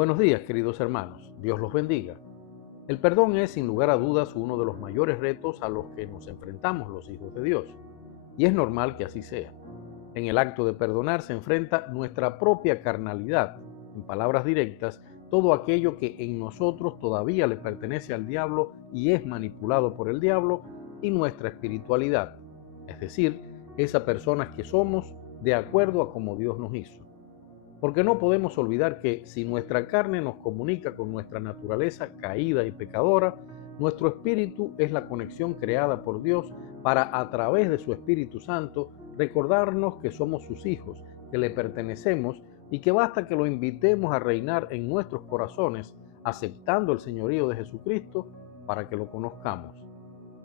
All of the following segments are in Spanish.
Buenos días, queridos hermanos. Dios los bendiga. El perdón es, sin lugar a dudas, uno de los mayores retos a los que nos enfrentamos los hijos de Dios. Y es normal que así sea. En el acto de perdonar se enfrenta nuestra propia carnalidad, en palabras directas, todo aquello que en nosotros todavía le pertenece al diablo y es manipulado por el diablo, y nuestra espiritualidad, es decir, esas personas que somos de acuerdo a como Dios nos hizo. Porque no podemos olvidar que si nuestra carne nos comunica con nuestra naturaleza caída y pecadora, nuestro espíritu es la conexión creada por Dios para, a través de su Espíritu Santo, recordarnos que somos sus hijos, que le pertenecemos y que basta que lo invitemos a reinar en nuestros corazones, aceptando el señorío de Jesucristo para que lo conozcamos.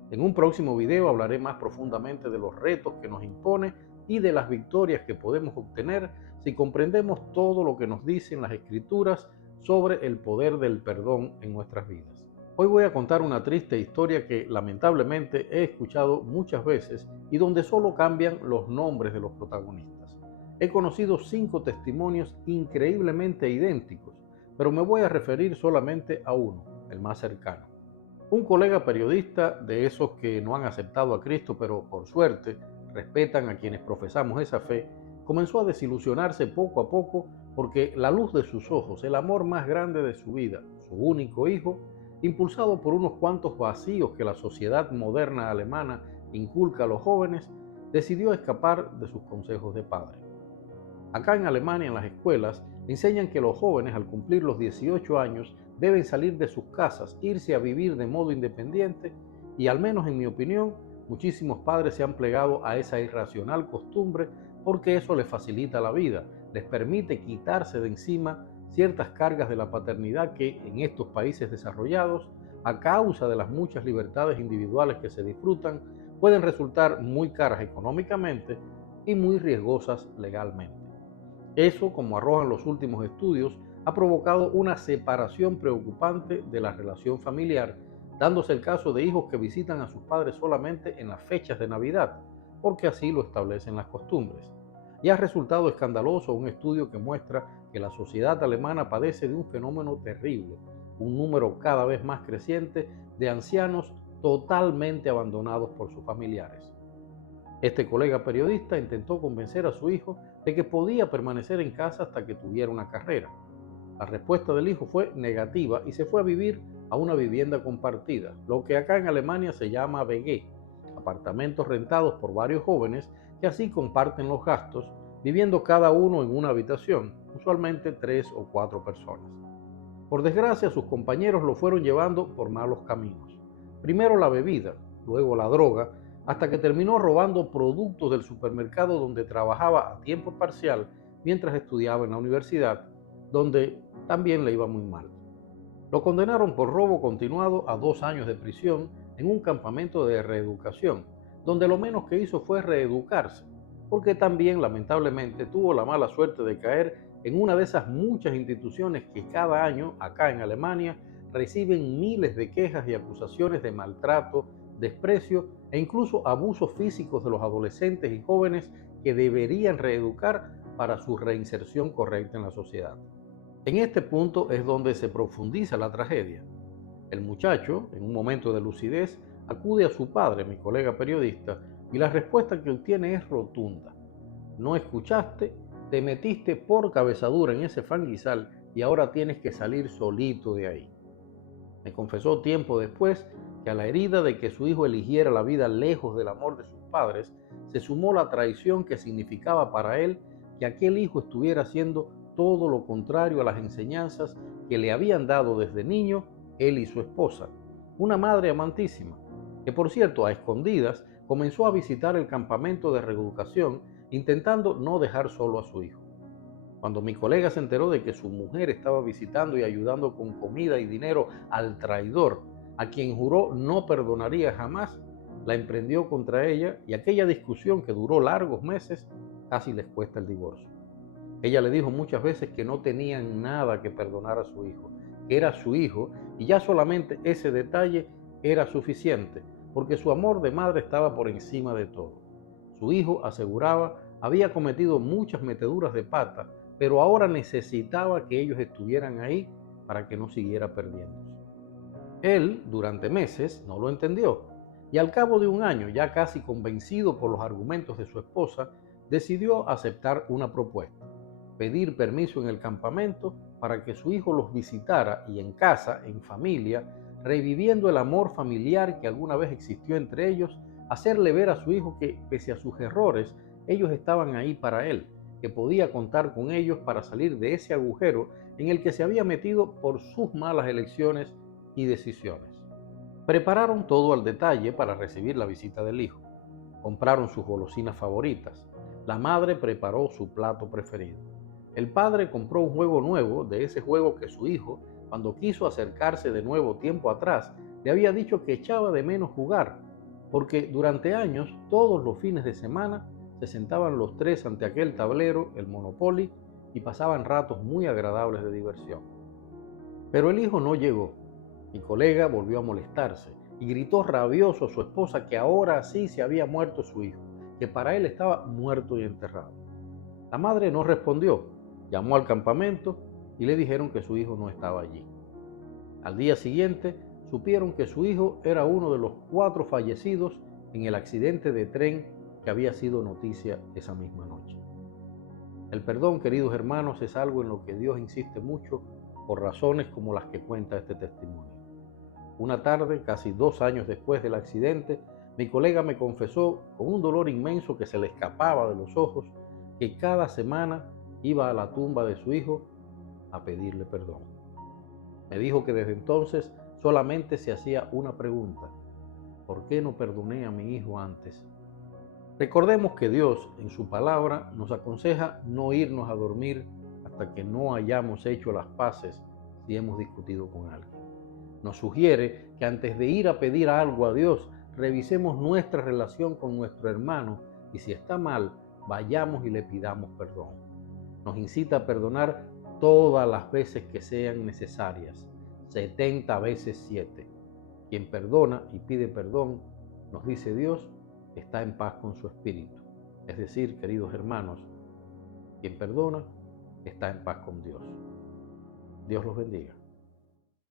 En un próximo video hablaré más profundamente de los retos que nos impone y de las victorias que podemos obtener si comprendemos todo lo que nos dicen las Escrituras sobre el poder del perdón en nuestras vidas. Hoy voy a contar una triste historia que lamentablemente he escuchado muchas veces y donde solo cambian los nombres de los protagonistas. He conocido 5 testimonios increíblemente idénticos, pero me voy a referir solamente a uno, el más cercano. Un colega periodista, de esos que no han aceptado a Cristo, pero por suerte respetan a quienes profesamos esa fe, comenzó a desilusionarse poco a poco porque la luz de sus ojos, el amor más grande de su vida, su único hijo, impulsado por unos cuantos vacíos que la sociedad moderna alemana inculca a los jóvenes, decidió escapar de sus consejos de padre. Acá en Alemania, en las escuelas, enseñan que los jóvenes al cumplir los 18 años deben salir de sus casas, irse a vivir de modo independiente y, al menos en mi opinión, muchísimos padres se han plegado a esa irracional costumbre porque eso les facilita la vida, les permite quitarse de encima ciertas cargas de la paternidad que en estos países desarrollados, a causa de las muchas libertades individuales que se disfrutan, pueden resultar muy caras económicamente y muy riesgosas legalmente. Eso, como arrojan los últimos estudios, ha provocado una separación preocupante de la relación familiar, dándose el caso de hijos que visitan a sus padres solamente en las fechas de Navidad, porque así lo establecen las costumbres. Y ha resultado escandaloso un estudio que muestra que la sociedad alemana padece de un fenómeno terrible, un número cada vez más creciente de ancianos totalmente abandonados por sus familiares. Este colega periodista intentó convencer a su hijo de que podía permanecer en casa hasta que tuviera una carrera. La respuesta del hijo fue negativa y se fue a vivir a una vivienda compartida, lo que acá en Alemania se llama WG, apartamentos rentados por varios jóvenes que así comparten los gastos, viviendo cada uno en una habitación, usualmente 3 o 4 personas. Por desgracia, sus compañeros lo fueron llevando por malos caminos. Primero la bebida, luego la droga, hasta que terminó robando productos del supermercado donde trabajaba a tiempo parcial mientras estudiaba en la universidad, donde también le iba muy mal. Lo condenaron por robo continuado a 2 años de prisión en un campamento de reeducación, donde lo menos que hizo fue reeducarse, porque también lamentablemente tuvo la mala suerte de caer en una de esas muchas instituciones que cada año, acá en Alemania, reciben miles de quejas y acusaciones de maltrato, desprecio e incluso abusos físicos de los adolescentes y jóvenes que deberían reeducar para su reinserción correcta en la sociedad. En este punto es donde se profundiza la tragedia. El muchacho, en un momento de lucidez, acude a su padre, mi colega periodista, y la respuesta que obtiene es rotunda. No escuchaste, te metiste por cabezadura en ese fanguizal y ahora tienes que salir solito de ahí. Me confesó tiempo después que a la herida de que su hijo eligiera la vida lejos del amor de sus padres, se sumó la traición que significaba para él que aquel hijo estuviera haciendo todo lo contrario a las enseñanzas que le habían dado desde niño él y su esposa, una madre amantísima, que por cierto a escondidas comenzó a visitar el campamento de reeducación intentando no dejar solo a su hijo. Cuando mi colega se enteró de que su mujer estaba visitando y ayudando con comida y dinero al traidor, a quien juró no perdonaría jamás, la emprendió contra ella y aquella discusión que duró largos meses casi les cuesta el divorcio. Ella le dijo muchas veces que no tenían nada que perdonar a su hijo, que era su hijo y ya solamente ese detalle era suficiente, porque su amor de madre estaba por encima de todo. Su hijo, aseguraba, había cometido muchas meteduras de pata, pero ahora necesitaba que ellos estuvieran ahí para que no siguiera perdiéndose. Él, durante meses, no lo entendió, y al cabo de un año, ya casi convencido por los argumentos de su esposa, decidió aceptar una propuesta: pedir permiso en el campamento para que su hijo los visitara y en casa, en familia, reviviendo el amor familiar que alguna vez existió entre ellos, hacerle ver a su hijo que, pese a sus errores, ellos estaban ahí para él, que podía contar con ellos para salir de ese agujero en el que se había metido por sus malas elecciones y decisiones. Prepararon todo al detalle para recibir la visita del hijo. Compraron sus golosinas favoritas. La madre preparó su plato preferido. El padre compró un juego nuevo, de ese juego que su hijo, cuando quiso acercarse de nuevo tiempo atrás, le había dicho que echaba de menos jugar, porque durante años, todos los fines de semana, se sentaban los tres ante aquel tablero, el Monopoly, y pasaban ratos muy agradables de diversión. Pero el hijo no llegó. Mi colega volvió a molestarse y gritó rabioso a su esposa que ahora sí se había muerto su hijo, que para él estaba muerto y enterrado. La madre no respondió, llamó al campamento y le dijeron que su hijo no estaba allí. Al día siguiente supieron que su hijo era uno de los 4 fallecidos en el accidente de tren que había sido noticia esa misma noche. El perdón, queridos hermanos, es algo en lo que Dios insiste mucho por razones como las que cuenta este testimonio. Una tarde, casi 2 años después del accidente, mi colega me confesó, con un dolor inmenso que se le escapaba de los ojos, que cada semana iba a la tumba de su hijo a pedirle perdón. Me dijo que desde entonces solamente se hacía una pregunta: ¿por qué no perdoné a mi hijo antes? Recordemos que Dios, en su palabra, nos aconseja no irnos a dormir hasta que no hayamos hecho las paces si hemos discutido con alguien. Nos sugiere que antes de ir a pedir algo a Dios, revisemos nuestra relación con nuestro hermano y si está mal, vayamos y le pidamos perdón. Nos incita a perdonar todas las veces que sean necesarias, 70 veces 7. Quien perdona y pide perdón, nos dice Dios, está en paz con su espíritu. Es decir, queridos hermanos, quien perdona está en paz con Dios. Dios los bendiga.